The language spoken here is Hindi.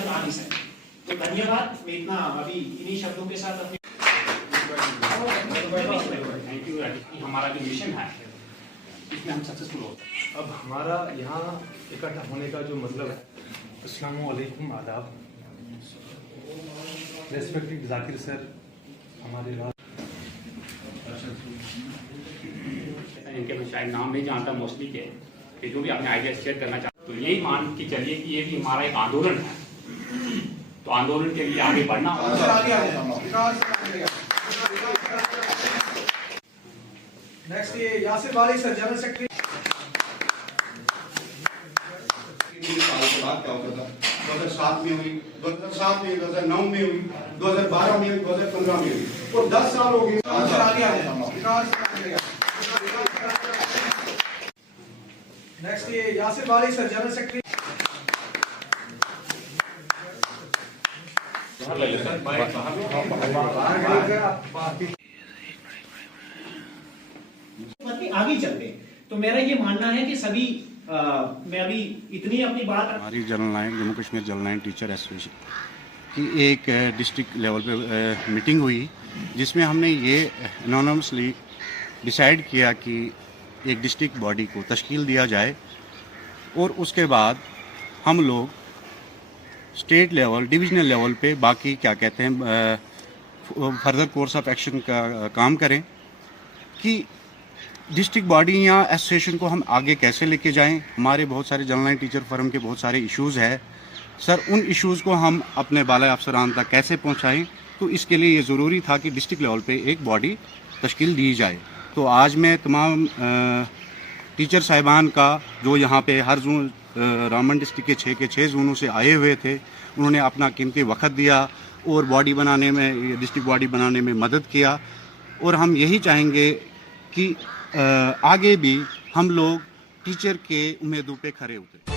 आज आ नहीं सके। तो धन्यवाद। मैं इतना अभी इन्हीं शब्दों के साथ अपने थैंक यू। हमारा जो मिशन है इसमें हम सक्सेसफुल होते हैं। अब हमारा यहाँ इकट्ठा होने का जो मतलब है, अस्सलाम वालेकुम, आदाब। रेस्पेक्टेड जाकिर सर, हमारे इनके मैं शायद नाम नहीं जानता मोस्टली के जो भी आपने आइडिया शेयर करना चाहते तो यही मान के चलिए कि ये भी हमारा एक आंदोलन है। तो आंदोलन के लिए आगे बढ़ना होगा। नेक्स्ट ये यासिर वाली सर, जनरल सेक्रेटरी। साल के बाद क्या होता था, 2007 में हुई, 2007 में, 2009 में हुई, 2012 में हुई, 2015 में हुई, और 10 साल हो गए। नेक्स्ट ये यासिर वाली सर, जनरल सेक्रेटरी। आगे चलते हैं। तो मेरा ये मानना है कि सभी मैं अभी इतनी अपनी बात हमारी general line Jammu Kashmir general line teacher association की एक डिस्ट्रिक्ट लेवल पे मीटिंग हुई, जिसमें हमने ये एनोनिमसली डिसाइड किया कि एक डिस्ट्रिक्ट बॉडी को तश्कील दिया जाए और उसके बाद हम लोग स्टेट लेवल डिविजनल लेवल पे बाकी क्या कहते हैं फर्दर कोर्स ऑफ एक्शन का काम करें कि डिस्ट्रिक्ट बॉडी या एसोसिएशन को हम आगे कैसे लेके जाएं। हमारे बहुत सारे जनरल लाइन टीचर फर्म के बहुत सारे इश्यूज़ है सर, उन इश्यूज़ को हम अपने बाला अफसरान तक कैसे पहुंचाएं। तो इसके लिए ये ज़रूरी था कि डिस्ट्रिक्ट लेवल पे एक बॉडी तश्कील दी जाए। तो आज मैं तमाम टीचर साहिबान का जो यहाँ पे हर जोन रामबन डिस्ट्रिक्ट के 6 जोनों से आए हुए थे, उन्होंने अपना कीमती वक्त दिया और बॉडी बनाने में, डिस्ट्रिक्ट बॉडी बनाने में मदद किया। और हम यही चाहेंगे कि आगे भी हम लोग टीचर के उम्मीदों पे खरे उतरे।